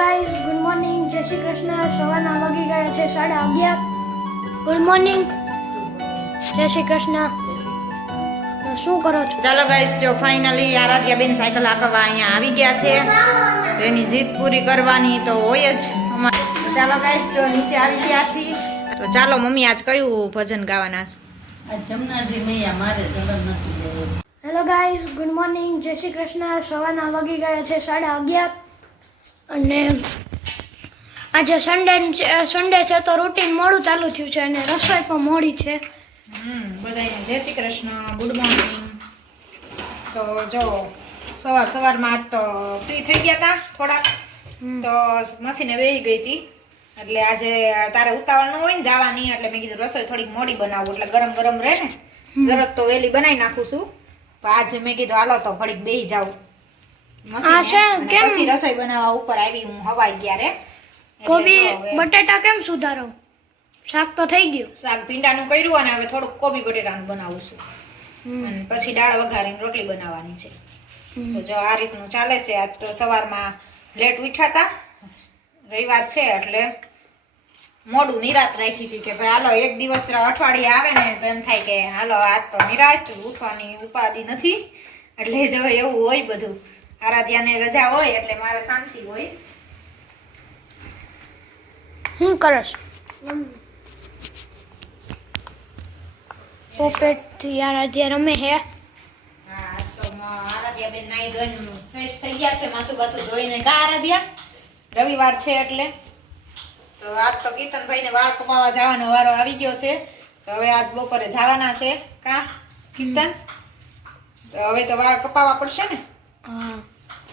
Guys, good morning. જય શ્રી કૃષ્ણ. સવારના વાગી ગયા છે 11:30. Good morning. જય શ્રી કૃષ્ણ. શું કરો છો? ચાલો ગાઈસ, જો ફાઇનલી આરાધ્યાબેન સાયકલ હાંકવા અહીંયા આવી ગયા છે. તેની જીદ પૂરી કરવાની તો હોય જ અમારે. ચાલો ગાઈસ, જો નીચે આવી ગયા છીએ. તો ચાલો મમ્મી, આજ કયું ભજન ગાવાના? આજ જમનાજી મૈયા મારે જમન નથી દેવું. Hello guys, good morning. જય શ્રી કૃષ્ણ. સવારના વાગી ગયા છે 11:30. અને આજે સન્ડે છે તો રૂટીન મોડું ચાલુ થયું છે અને રસોઈ પણ મોડી છે. બધાને જય શ્રી કૃષ્ણ, ગુડ મોર્નિંગ. તો જો સવારમાં આજ તો ફ્રી થઈ ગયા હતા થોડાક, તો મશીને બેસી ગઈ હતી. એટલે આજે તારે ઉતાવળ ન હોય ને જવાની, એટલે મેં કીધું રસોઈ થોડીક મોડી બનાવું, એટલે ગરમ ગરમ રહે ને. દરરોજ તો વહેલી બનાવી નાખું છું, પણ આજે મેં કીધું હાલો તો ઘડીક બેસી જાઉં પછી રસોઈ બનાવવા ઉપર આવી હું હવાઈ ગયા રે. કોબી બટાટા કેમ સુધારો? શાક તો થઈ ગયું. શાક ભીંડાનું કર્યું અને હવે થોડુંક કોબી બટેટાનું બનાવું છું. અને પછી દાળ વઘારીને રોટલી બનાવવાની છે. તો જો આ રીતનું ચાલે છે. આજ તો સવારમાં લેટ ઉઠ્યા હતા, રવિવાર છે એટલે મોડું નિરાત રાખી હતી કે ભાઈ હાલો એક દિવસ અઠવાડિયે આવે ને તો એમ થાય કે હાલો આજ તો નિરાશ, ઉઠવાની ઉપાધિ નથી. એટલે જો એવું હોય બધું. આરાધ્યાને રજા હોય એટલે મારે શાંતિ હોય. શું કરશ? પોપેટ આરાધ્યા રમે હે. હા, તો આરાધ્યાબેન નાઈ ધોઈને ફ્રેશ થઈ ગયા છે, માથું બાથું ધોઈને. કા આરાધ્યા, રવિવાર છે એટલે. તો આજ તો કીર્તનભાઈને વાળ કપાવવા જવાનો વારો આવી ગયો છે. તો હવે આજ બપોરે જવાના છે. કા કીર્તન, તો હવે તો વાળ કપાવવા પડશે ને. હા,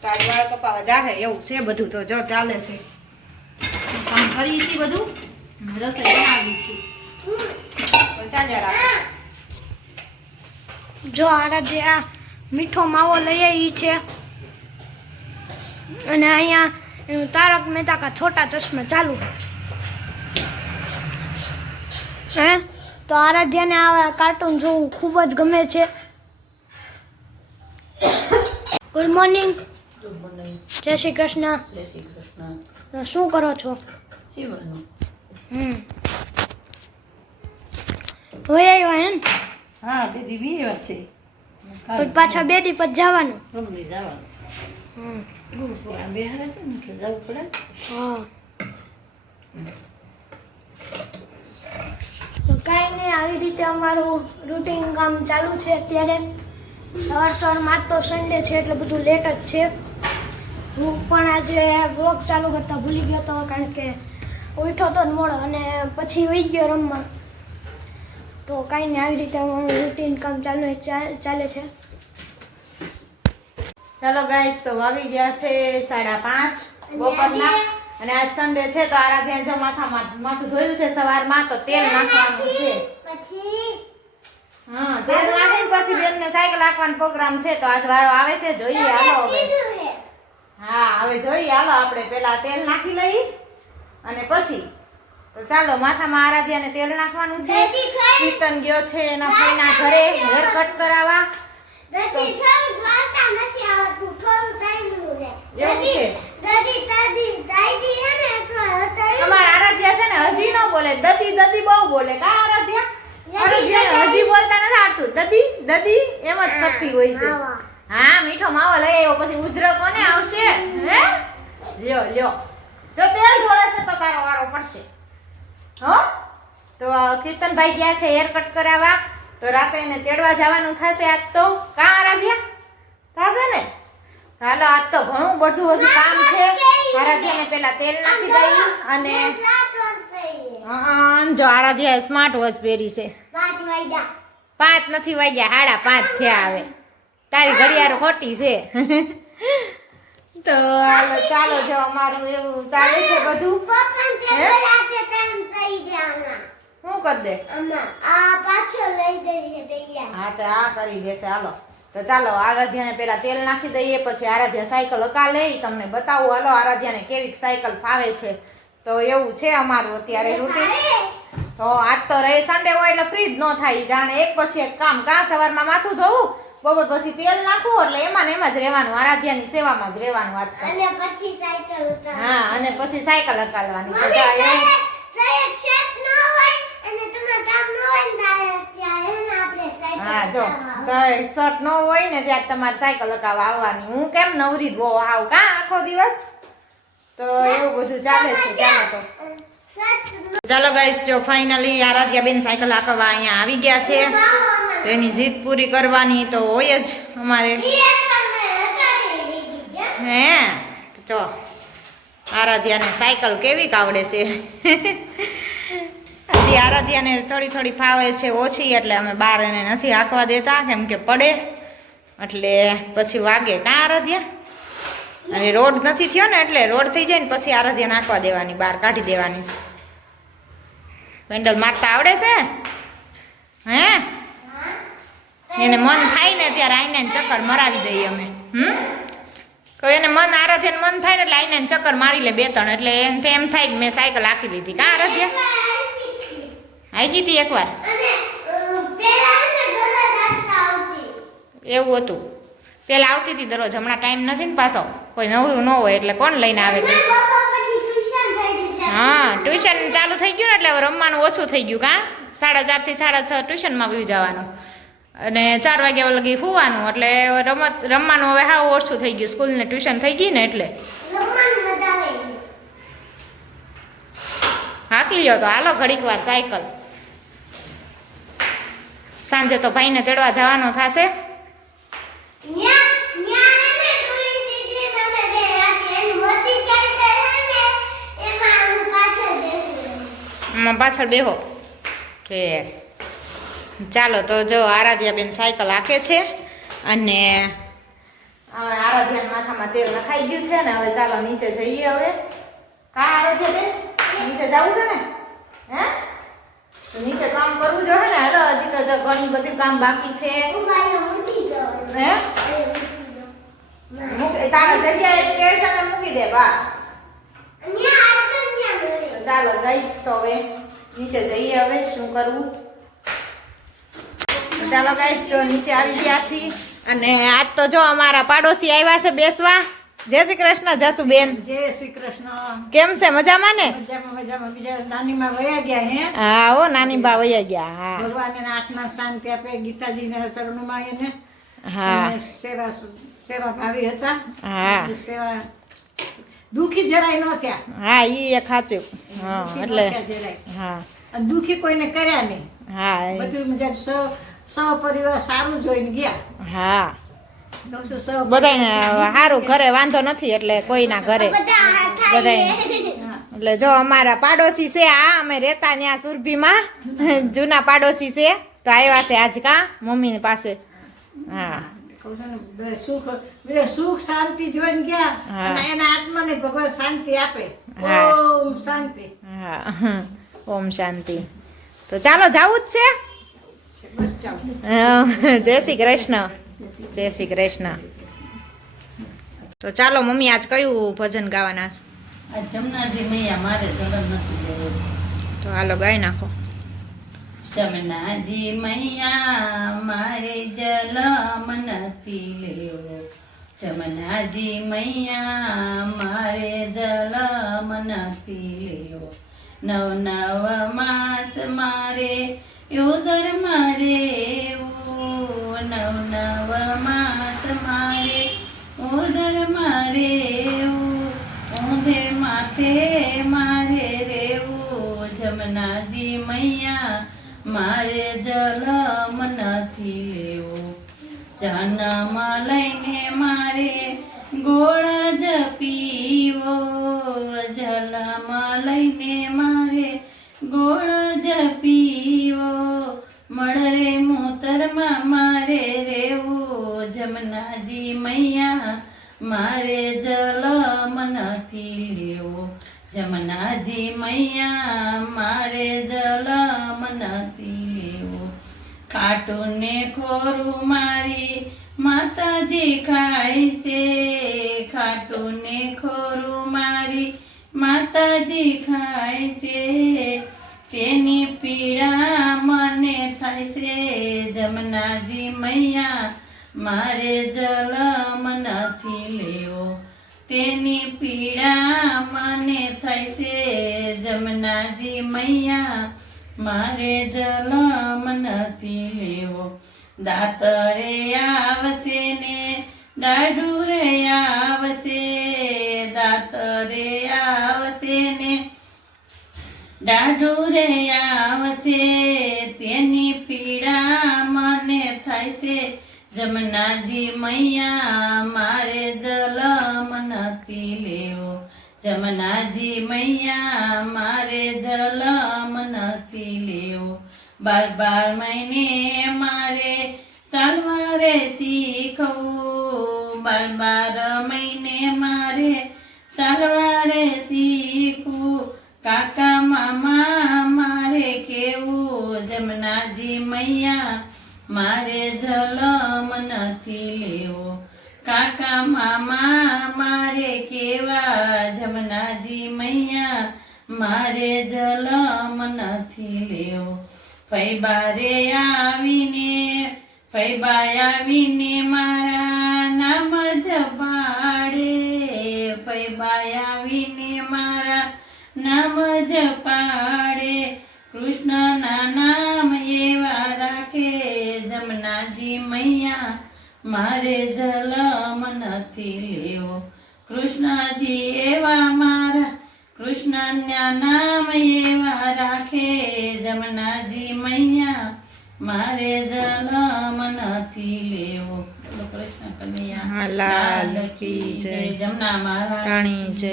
તો આજ વાળ કપાવવા જાહે એવું છે બધું. તો જો ચાલે છે, કામ કરી છે બધું, રસોઈ બનાવી છે, તો ચાલ્યા રાખો. જો આરાધ્યા મીઠો માવો લઈ આવી છે અને અહીંયા એનું તારક મહેતા કા છોટા ચશ્મા ચાલુ હે. તો આરાધ્યાને આ કાર્ટૂન જોવું ખૂબ જ ગમે છે. Good morning. જય શ્રી કૃષ્ણ. જય શ્રી કૃષ્ણ. શું કરો છો? શિવનું. હોય આવ્યા હે ને? હા, દીદી બી વર્ષે પણ પાછા 2 દી પછી જવાનું. રમણી જવાનું. ગુરુપુરા બે હારે છે ને એટલે જવું પડે. હા, તો કાંઈ નહીં, આવી રીતે અમારું રૂટીન કામ ચાલુ છે અત્યારે. સવારમાં તો સન્ડે છે એટલે બધું લેટ જ છે. હું પણ આજે વ્લોગ ચાલુ કરતા ભૂલી ગયો હતો, કારણ કે ઉઠ્યો તો જ મોડો અને પછી વહી ગયો રમવા. તો કાંઈ નહીં, આવી રીતે અમારું રૂટીન કામ ચાલે છે. ચાલો ગાઈસ, તો વાગી ગયા છે 5:30 બપોરના. અને આજ સન્ડે છે તો આરાધ્યા જો માથું ધોયું છે સવારમાં, તો તેલ નાખવાનું છે. હા, તેલ નાખીને પછી બેનને સાયકલ હાંકવાનો પ્રોગ્રામ છે. તો આજ વારો આવે છે, જોઈએ હાલો હવે. હા, હવે જોઈએ હાલો, આપણે પેલા તેલ નાખી લઈ અને પછી તો ચાલો માથામાં આરાધ્યાને તેલ નાખવાનું છે. કીર્તન ગયો છે એના ભાઈના ઘરે હેર કટ કરાવવા. તમારા આરાધ્યા છે ને હજી ન બોલે, દદી દદી બહુ બોલે. કા આરાધ્યા? આરાધ્યા હજી બોલતા નથી આવડતું. દદી દદી એમ જ કરતી હોય છે. હા, મીઠો માવો લઈ આવ્યો, પછી ઉધરો કોને આવશે? હે, લ્યો લ્યો. જો તેલ ઢોળે છે તો તારો વારો પડશે. હો, તો કીર્તનભાઈ ગયા છે હેર કટ કરાવવા. તો રાતે એને તેડવા જવાનું થશે આજ તો. કા આરાધ્યા? થશે ને? હાલો, આજ તો ઘણું બધું હજી કામ છે. આરાધ્યાને પેલા તેલ નાખી દઈ અને જો આરાધ્યાએ સ્માર્ટ વોચ પહેરી છે. 5 નથી વાગ્યા, 5:30 થયા. હવે તારી ઘડિયાળ ખોટી છે. તો હાલો, ચાલો, જો અમારું એવું ચાલે છે બધું. શું કરી દે? હા, તો આ કરી દેશે. હાલો, તો ચાલો આરાધ્યાને પેલા તેલ નાખી દઈએ, પછી આરાધ્યા સાયકલ હકા લે, તમને બતાવું. હાલો, આરાધ્યાને કેવી સાયકલ ફાવે છે. તો એવું છે અમારું અત્યારે રૂટીન. તો આજ તો રહે સન્ડે હોય એટલે ફ્રી જ ન થાય, જાણે એક પછી એક કામ. કાં સવારમાં માથું ધોવું, બપોર પછી તેલ નાખવું એટલે એમાં ને એમાં જ રહેવાનું, આરાધ્યાની સેવામાં જ રહેવાનું આજકાલ. અને પછી સાયકલ ઉતાર. હા, અને પછી સાયકલ હકાલવાની. તો મમ્મી જા એવું. ટ્રેક સેટ ન હોય અને તમને કામ ન હોય ને ત્યારે ને આપણે સાયકલ હા જો ઉતારવા તો શર્ટ ન હોય ને ત્યારે તમારે સાયકલ હકાવવા આવવાની. હું કેમ નવરી જ બહુ આવ કા આખો દિવસ, તો એવું બધું ચાલે છે. ચાલો તો ચાલો ગાઈસ, જો ફાઇનલી આરાધ્યા બેન સાયકલ હાંકવા અહીંયા આવી ગયા છે. તેની જીદ પૂરી કરવાની તો હોય જ અમારે. હે તો આરાધ્યાને સાયકલ કેવી આવડે છે. હજી આરાધ્યાને થોડી થોડી ફાવે છે ઓછી, એટલે અમે બહાર એને નથી હાંકવા દેતા, કેમ કે પડે એટલે પછી વાગે. કાં આરાધ્યા? અને રોડ નથી થયો ને, એટલે રોડ થઈ જાય ને પછી આરાધ્યાને હાંકવા દેવાની, બહાર કાઢી દેવાની. પેન્ડલ મારતા આવડે છે? હે એને મન થાય ને ત્યારે આઈને ચક્કર મરાવી દઈએ અમે. તો એને મન આરાધ્યાને મન થાય ને એટલે આઈને ચક્કર મારી લે 2-3, એટલે એમ થાય કે મેં સાયકલ હાંકી લીધી. કાં આરાધ્યા? આવી હતી એકવાર એવું હતું. પેલા આવતી હતી દરરોજ, હમણાં ટાઈમ નથી ને પાછો, કોઈ નવું ન હોય એટલે કોણ લઈને આવે. હા, ટ્યુશન ચાલુ થઈ ગયું ને એટલે હવે રમવાનું ઓછું થઈ ગયું. કાં 4:30 થી 6:30 ટ્યુશનમાં વયું જવાનું અને 4 વાગ્યા લગી સુવાનું, એટલે રમવાનું હવે હાવ ઓછું થઈ ગયું. સ્કૂલ ને ટ્યુશન થઈ ગઈ ને એટલે હાંકી લ્યો. તો હાલો ઘડીક વાર સાયકલ. સાંજે તો ભાઈને તેડવા જવાનો થશે. પાછળ બેહો કે ચાલો તો જો આરાધ્યા બેન સાયકલ હાંકે છે અને હવે આરાધ્યા માથામાં તેલ નખાઈ ગયું છે ને હવે ચાલો નીચે જઈએ. હવે કા આરાધ્યા બેન નીચે જવું છે ને? હે તો નીચે કામ કરવું જોઈએ ને. હાલો હજી તો જો ઘણી બધી કામ બાકી છે. હે તારા જગ્યાએ સ્ટેશને મૂકી દે બસ. ચાલો ગાઈસ, તો હવે નીચે જઈએ. હવે શું કરવું? ચાલો ગાઈસ, તો નીચે આવી ગયા છીએ અને આજ તો જો અમારા પાડોશી આવ્યા છે બેસવા. જય શ્રી કૃષ્ણ જસુબેન. જય શ્રી કૃષ્ણ. કેમ છે? મજામાં ને? મજામાં મજામાં. બીજા નાનીમાં વયા ગયા હે. હા હો, નાની બા વયા ગયા. હા, ભગવાન એના આત્મા શાંતિ આપે. ગીતાજીના ચરણોમાં એને હા સેવા ભાવી હતા. હા સેવા દુખી જરાય ન થયા. હા ઈ એક સાચું. હા એટલે હા અને દુખી કોઈને કર્યા નહીં. હા બધું સહપરિવાર સારું જોઈને ગયા. હા બધાને સારું, ઘરે વાંધો નથી એટલે કોઈના ઘરે બધાય. એટલે જો અમારા પાડોશી છે આ, અમે રહેતા ત્યાં સુરભીમાં, જૂના પાડોશી છે તો આવ્યા છે આજ. કા મમ્મી પાસે? હા સુખ શાંતિ જોઈને ગયા અને એના આત્માને ભગવાન શાંતિ આપે. ઓમ શાંતિ. હા ઓમ શાંતિ. તો ચાલો જાવું જ છે. જય શ્રી કૃષ્ણ. જય શ્રી કૃષ્ણ. તો ચાલો મમ્મી, આજ કયું ભજન ગાવાના? આ જમનાજી મૈયા મારે જલમ નથી લેવો. તો હાલો ગાઈ નાખો. જમનાજી મૈયા મારે જલમ નથી લેવો. જમનાજી મૈયા મારે જલમ નથી લેવો. 9 માસ મારે યોદર મારે એવું. 9 માસ મારે ઉદર મારે એવું. ઊંધે માથે મારે રેવું. જમનાજી મૈયા મારે જલમ નથી લેવો. જન્મ લઈને મારે ગોળ જ પીવો. જન્મ લઈને મારે ગોળ જ પીવો. મળરે મૂતરમાં મારે રેવું. જમનાજી મૈયા મારે જલમ નથી લેવો. જમનાજી મૈયા મારે જલમ નથી લેવો. ખાટું ને ખોરું મારી માતાજી ખાય છે. ખાટું ને ખોરું મારી માતાજી ખાય છે. તેની પીડા મને થાય છે. જમનાજી મૈયા મારે જલમ નથી લેવો. તેની પીડા મને થાય છે જમનાજી મૈયા, મારે જલમ નથી લેવો. દાતરે આવશે ને દાઢું રે આવશે, દાતરે આવશે ને દાઢું રે આવશે, તેની પીડા મને થાય છે જમનાજી મૈયા, મારે જલમ નથી લેવો. જમનાજી મૈયા, મારે જલમ નથી લેવો. 12 મહિને મારે સાલવારે શીખવું, 12 મહિને મારે સાલવારે શીખવું. કાકા મામા મારે કેવું જમનાજી મૈયા, મારે જલમ નથી લેવો. કાકા મામા મારે કેવા જમનાજી મૈયા, મારે જલમ નથી લેવો. ફૈબારે આવીને ફૈબા આવીને મારા નામ જપાડે, ફૈબા આવીને મારા નામ જપાડે. કૃષ્ણના નામ એવા રાખે જમનાજી મૈયા, મારે જલમ નથી લેવો. કૃષ્ણજી એવા મારા કૃષ્ણના નામ એવા રાખે જમનાજી મૈયા, મારે જલમ નથી લેવો. બોલો કૃષ્ણ કનૈયા લાલ કી જય. જમના મહારાણી જય.